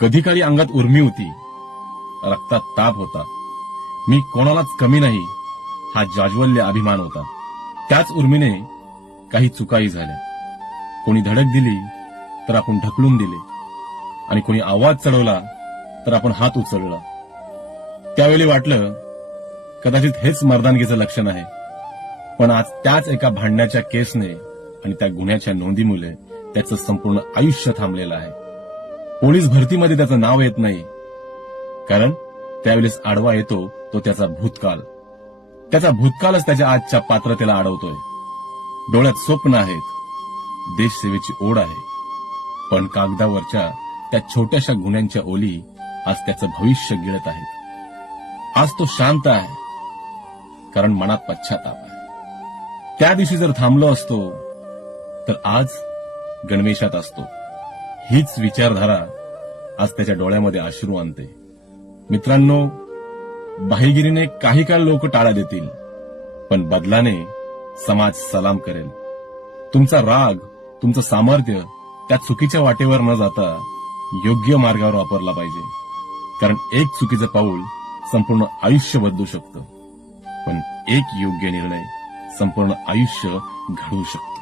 कधी काळी अंगात उर्मी होती, रक्तात ताप होता. मी कोणालाच कमी नाही हा जाज्वल्य अभिमान होता. त्याच उर्मीने काही चुकाही झाल्या. कोणी धडक दिली तर आपण ढकलून दिले आणि कोणी आवाज चढवला तर आपण हात उचलला. त्यावेळी वाटलं कदाचित हेच मर्दानगीचं लक्षण आहे. पण आज त्याच एका भांडण्याच्या केसने आणि त्या गुन्ह्याच्या नोंदीमुळे त्याचं संपूर्ण आयुष्य थांबलेलं आहे. पोलीस भरतीमध्ये त्याचं नाव येत नाही, कारण त्यावेळेस आडवा येतो तो त्याचा भूतकाळ. त्याचा भूतकाळच त्याच्या आजच्या पात्रतेला अडवतोय. डोळ्यात स्वप्न आहेत, देशसेवेची ओढ आहे, पण कागदावरच्या त्या छोट्याशा गुन्ह्यांच्या ओली आज त्याचं भविष्य गिळत आहेत. आज तो शांत आहे, कारण मनात पश्चाताप आहे. त्या दिवशी जर थांबलो असतो तर आज गणवेशात असतो. हीच विचारधारा आज त्याच्या डोळ्यामध्ये अश्रू आणते. मित्रांनो, बाहीगिरीने काही काळ लोक टाळ्या देतील, पण बदलाने समाज सलाम करेल. तुमचा राग, तुमचं सामर्थ्य त्या चुकीच्या वाटेवर न जाता योग्य मार्गावर वापरला पाहिजे. कारण एक चुकीचं पाऊल संपूर्ण आयुष्य बदलू शकतं, पण एक योग्य निर्णय संपूर्ण आयुष्य घडवू शकतो.